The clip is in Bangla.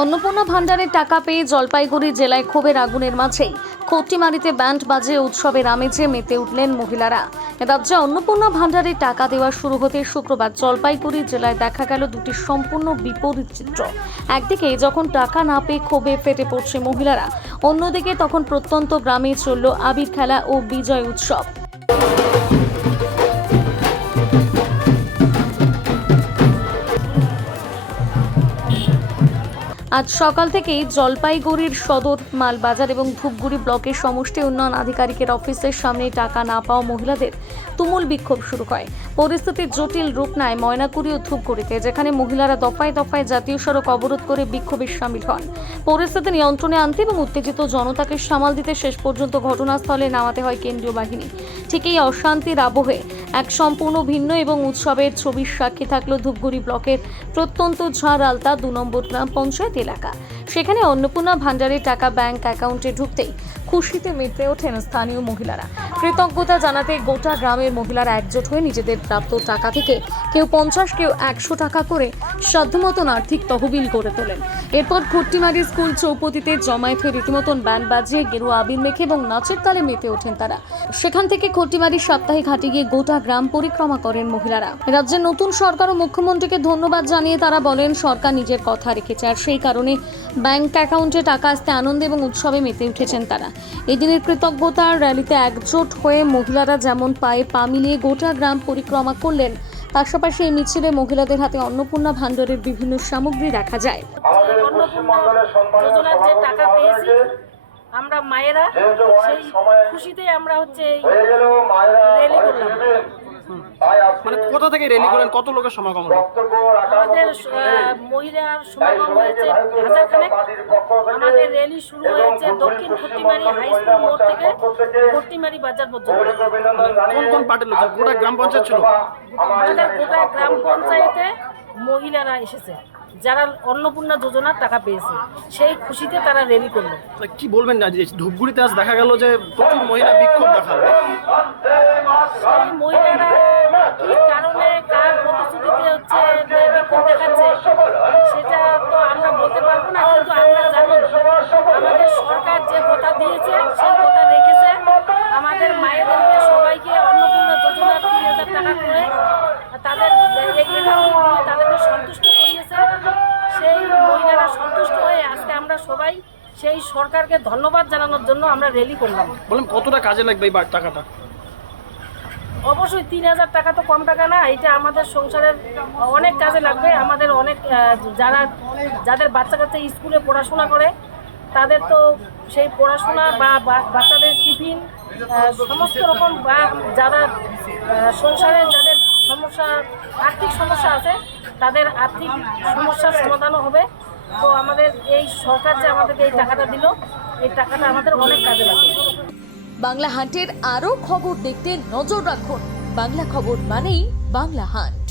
অন্নপূর্ণা ভান্ডারের টাকা পেয়ে জলপাইগুড়ি জেলায় ক্ষোভের আগুনের মাঝেই খট্টিমারিতে ব্যান্ড বাজে উৎসবের আমেজে মেতে উঠলেন মহিলারা। রাজ্যে অন্নপূর্ণা ভান্ডারের টাকা দেওয়া শুরু হতে শুক্রবার জলপাইগুড়ি জেলায় দেখা গেল দুটি সম্পূর্ণ বিপরীত চিত্র। একদিকে যখন টাকা না পেয়ে ক্ষোভে ফেটে পড়ছে মহিলারা, অন্যদিকে তখন প্রত্যন্ত গ্রামে চলল আবির খেলা ও বিজয় উৎসব। আজ সকাল থেকেই জলপাইগুড়ির সদর মালবাজার এবং ধূপগুড়ি ব্লকের সমষ্টি উন্নয়ন আধিকারিকের অফিসের সামনে টাকা না পাওয়া মহিলাদের তুমুল বিক্ষোভ শুরু হয়। পরিস্থিতির জটিল রূপ নেয় ময়নাকুড়ি ও ধূপগুড়িতে, যেখানে মহিলারা দফায় দফায় জাতীয় সড়ক অবরোধ করে বিক্ষোভে সামিল হন। পরিস্থিতি নিয়ন্ত্রণে আনতে এবং উত্তেজিত জনতাকে সামাল দিতে শেষ পর্যন্ত ঘটনাস্থলে নামাতে হয় কেন্দ্রীয় বাহিনী। ঠিক এই অশান্তির আবহে এক সম্পূর্ণ ভিন্ন এবং উৎসবের ছবির সাক্ষী থাকলো ধূপগুড়ি ব্লকের প্রত্যন্ত ঝাড় আলতা ২ নম্বর গ্রাম পঞ্চায়েত এলাকা। সেখানে অন্নপূর্ণা ভান্ডারের টাকা ব্যাংক অ্যাকাউন্টে ঢুকতেই খুশিতে মেতে ওঠেন স্থানীয় মহিলারা। কৃতজ্ঞতা জানাতে গোটা গ্রামের মহিলারা একজোট হয়ে নিজেদের প্রাপ্ত টাকা থেকে কেউ 50, কেউ 100 টাকা করে সাধ্যমতন আর্থিক তহবিল করে তোলেন। এরপর খট্টিমারি স্কুল চৌপতিতে জমায়েত হয়ে রীতিমতন ব্যান্ড বাজিয়ে গেরুয়া আবির মেখে এবং নাচের তালে মেতে ওঠেন তারা। সেখান থেকে খট্টিমারির সাপ্তাহিক হাটে গিয়ে গোটা গ্রাম পরিক্রমা করেন মহিলারা। রাজ্যের নতুন সরকার ও মুখ্যমন্ত্রীকে ধন্যবাদ জানিয়ে তারা বলেন, সরকার নিজের কথা রেখেছে, আর সেই কারণে ব্যাংক অ্যাকাউন্টে টাকা আসতে আনন্দ এবং উৎসবে মেতে উঠেছেন তারা। এই দিনের কৃতজ্ঞতার র্যালিতে একজোট হয়ে মহিলারা যেমন পায়ে পা মিলিয়ে গোটা গ্রাম পরিক্রমা করলেন, পাশাপাশি এই মিছিলে মহিলাদের হাতে অন্নপূর্ণা ভান্ডারের বিভিন্ন সামগ্রী দেখা যায়। আমরা মায়েরা সেই খুশিতে আমরা র্যালি করলাম। মানে কোথা থেকে র্যালি করেন, কত লোকের সমাগম হলো? আমাদের মহিলার সমাগম হয়েছে হাজারখানেক। আমাদের র্যালি শুরু হয়েছে দক্ষিণ খট্টিমারি হাই স্কুল মোড় থেকে খট্টিমারি বাজার পর্যন্ত। কোন কোন পার্টির লোক? গোটা গ্রাম পঞ্চায়েত ছিল? আমাদের গোটা গ্রাম পঞ্চায়েতে মহিলারা এসেছে যারা অন্নপূর্ণা যোজনার টাকা পেয়েছে, সেই খুশিতে তারা র্যালি করলো। কি বলবেন না, যে ধূপগুড়িতে আজ দেখা গেল যে প্রচুর মহিলা বিক্ষোভ দেখালো, সেই মহিলারা কি কারণে কার প্রতিশ্রুতিতে বিক্ষোভ দেখাচ্ছে সেটা তো আমরা বলতে পারবো না, কিন্তু আমরা জানি আমাদের সরকার যে কথা দিয়েছে সেই কথা রেখেছে। আমাদের মায়েদেরকে সবাইকে অন্নপূর্ণা যোজনার ৩,০০০ টাকা করে তাদের তাদেরকে সন্তুষ্ট করিয়েছে। সেই মহিলারা সন্তুষ্ট হয়ে আজকে আমরা সবাই সেই সরকারকে ধন্যবাদ জানানোর জন্য আমরা র্যালি করলাম। বললাম কতটা কাজে লাগবে এই টাকাটা? অবশ্যই ৩,০০০ টাকা তো কম টাকা না, এটা আমাদের সংসারের অনেক কাজে লাগবে। আমাদের অনেক যাদের বাচ্চা কাচ্চা স্কুলে পড়াশোনা করে তাদের তো সেই পড়াশোনা বা বাচ্চাদের টিফিন সমস্ত রকম, বা যারা সংসারে যাদের আর্থিক সমস্যা আছে তাদের আর্থিক সমস্যার সমাধানও হবে। তো আমাদের এই সরকার যে আমাদেরকে এই টাকাটা দিল, এই টাকাটা আমাদের অনেক কাজে লাগবে। বাংলা হান্টের আরও খবর দেখতে নজর রাখুন। বাংলা খবর মানেই বাংলা হান্ট।